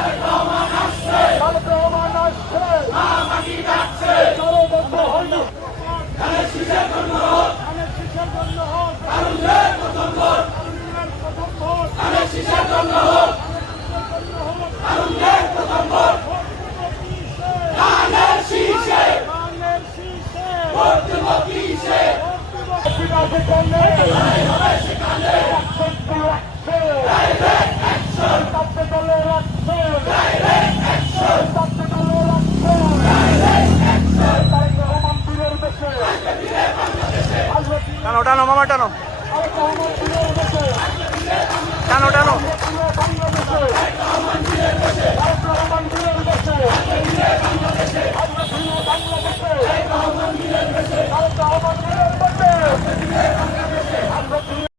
তারেক রহমান আসছে, চরমবদ্ধ হইল। ধানের শীষের জন্য হোক, তারুণ্যের প্রথম ভোট, ধানের শীষের জন্য হোক, তারুণ্যের প্রথম ভোট, ধানের শীষে ভোট দেব কিসে? সেখানে direct action, direct action, Tarique Rahman বীরের দেশে, টানো টানো মামা টানো। তারেক রহমান বীরের দেশে।